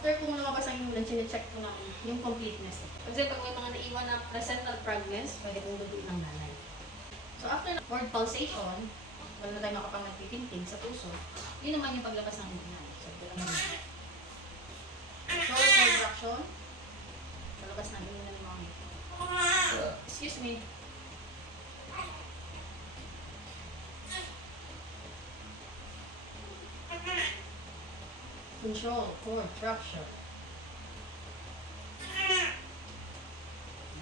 After kung lumabas ang inyong check ko na yung completeness. Kasi pag may mga naiwan na placental fragments, pwede kong duduin ng nanay. So after na word pulsation, wala na tayo makapang nagpipintig sa puso, yun naman yung paglabas ng inyong. So ito lang naman. Short contraction, palabas ng inyong ng mga excuse me. Control, contraction.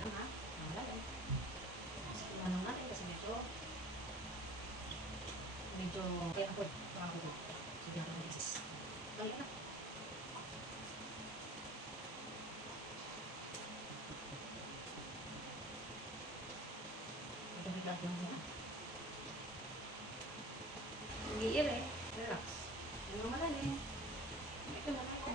Yan ha, nakalagay. Manong natin kasi medyo kaya ako makakagod. Sige ako ng isis. Balik na. Magkabiglag yung mga. Mag-iir eh. Relax. Yung mga malalim. Ito na ako.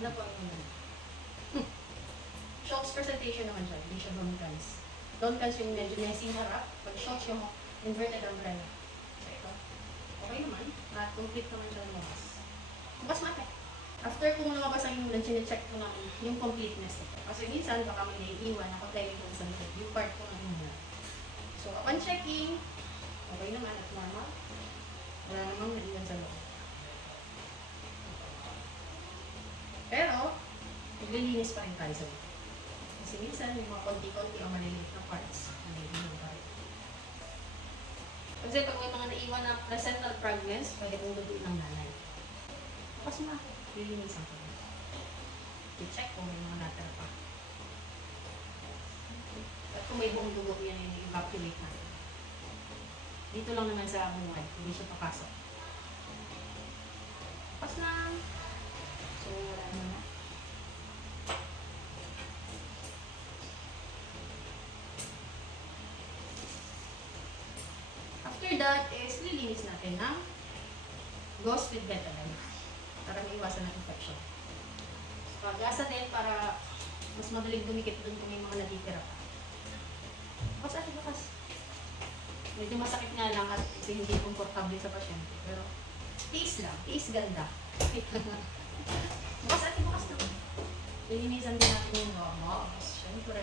Ano po ang mga? Shocks presentation naman siya. Hindi siya Donkans. Donkans yung medyo messy harap. Pag shocks yung inverted umbrella. So ito. Okay naman. At complete naman siya lumabas. Bukas mate. After kung lumabas ang inyong check ko na yung completeness. Kasi minsan baka may naiiwan. Nakaplay ko sa likod. Yung part ko ng inyong. So upon checking, okay naman at normal. Wala namang naiiwan sa loob. Pero, naglilinis pa rin tayo sa loob. Kasi minsan, yung mga konti-konti ang maliliit na parts. Nalilinis tayo. Kasi pag may mga naiwan na placental fragments, pwede kong duduin ng nanay. Tapos lilinisan ko. I-check kung may mga natira pa. At kung may buong dugo, yan yung evacuate natin. Dito lang naman sa bungad, hindi siya papasok. Tapos na. So, wala naman. After that is lilinis natin ng gauze with betadine para maiwasan ng infection. Pag-asa din para mas madaling dumikit dun kung may mga natitira pa. Bukas ate, bukas. Medyo masakit nga lang at hindi komportable sa pasyente. Pero tiis lang, tiis ganda. Bukas ate, bukas na. Lilinisan din natin yung loob. Siyempre,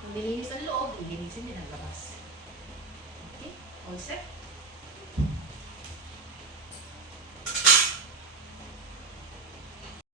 kung nilinis ang loob, lilinisin din ang labas. Okay? All set?